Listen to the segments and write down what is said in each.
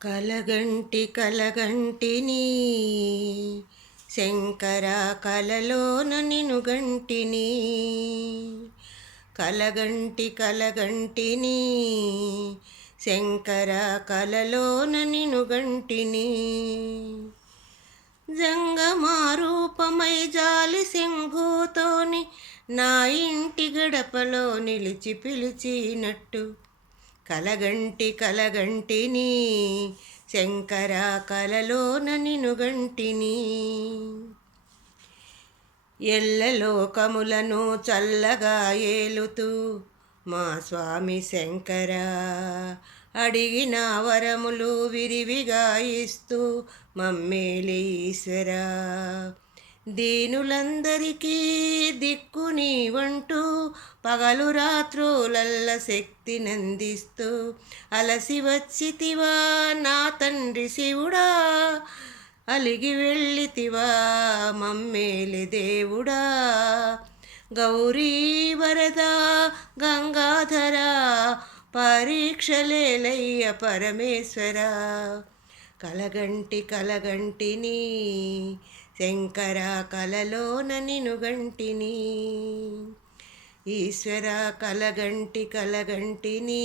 కలగంటి కలగంటిని శంకర కలలోన నినుగంటిని కలగంటి కలగంటిని శంకర కలలోన నినుగంటిని జంగమారూపమై జాలి శంభూతోని నా ఇంటి గడపలో నిలిచి పిలిచినట్టు కలగంటి కలగంటిని శంకర కలలోన నినుగంటిని ఎల్లలోకములను చల్లగా ఏలుతూ మా స్వామి శంకర అడిగిన వరములు విరివిగా ఇస్తూ మమ్మేలి ఈశ్వర దీనులందరికీ దిక్కు నీవంటూ పగలు రాత్రులల్ల శక్తి నందిస్తూ అలసి వచ్చితివా నా తండ్రి శివుడా అలిగి వెళ్ళితివా మమ్మేలి దేవుడా గౌరీ వరద గంగాధర పరీక్షలేలయ్య పరమేశ్వర కలగంటి కలగంటిని శంకర కలలోన నినుగంటిని ఈశ్వర కలగంటి కలగంటిని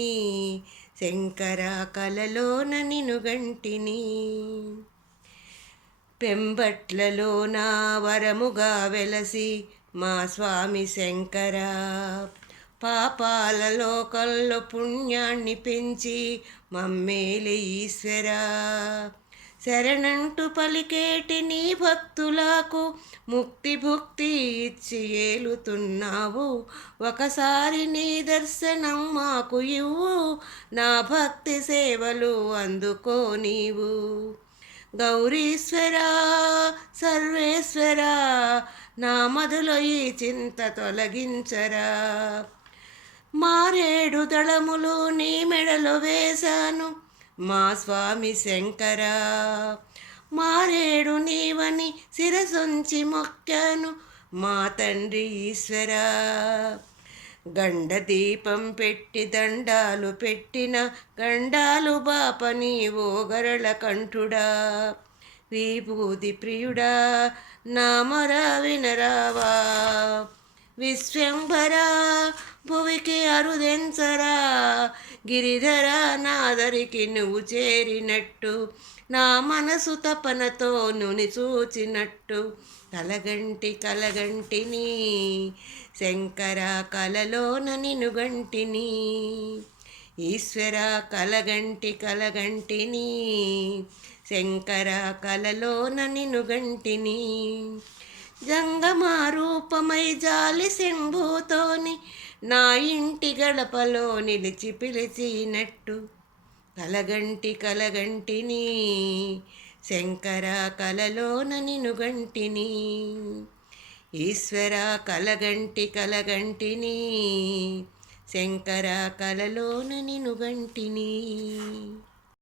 శంకర కలలోన నినుగంటిని పెంబట్లలోన వరముగా వెలసి మా స్వామి శంకర పాపాల లోకల్లో పుణ్యాన్ని పెంచి మమ్మేలి ఈశ్వర శరణంటూ పలికేటి నీ భక్తులకు ముక్తి భుక్తి ఇచ్చి ఏలుతున్నావు ఒకసారి నీ దర్శనం మాకు ఇవ్వు నా భక్తి సేవలు అందుకో నీవు గౌరీశ్వర సర్వేశ్వర నా మధులో ఈ చింత తొలగించరా మారేడు దళములు నీ మెడలో వేశాను మా స్వామి శంకర మారేడు నీవని శిరసొంచి మొక్కాను మా తండ్రి ఈశ్వర గండ దీపం పెట్టి దండాలు పెట్టిన గండాలు బాపని ఓ గరళ కంఠుడా విభూది ప్రియుడా నామర వినరావా విశ్వంభర భువికి అరుదెంచరా గిరిధర నాదరికి నువ్వు చేరినట్టు నా మనసు తపనతో నుని చూచినట్టు కలగంటి కలగంటిని శంకర కలలోన నినుగంటిని ఈశ్వర కలగంటి కలగంటిని శంకర కలలోన నినుగంటిని జంగమారూపమై జాలి శంభూతోని నా ఇంటి గడపలో నిలిచి పిలిచినట్టు కలగంటి కలగంటిని శంకర కలలోన నినుగంటిని ఈశ్వర కలగంటి కలగంటిని శంకర కలలోన నినుగంటిని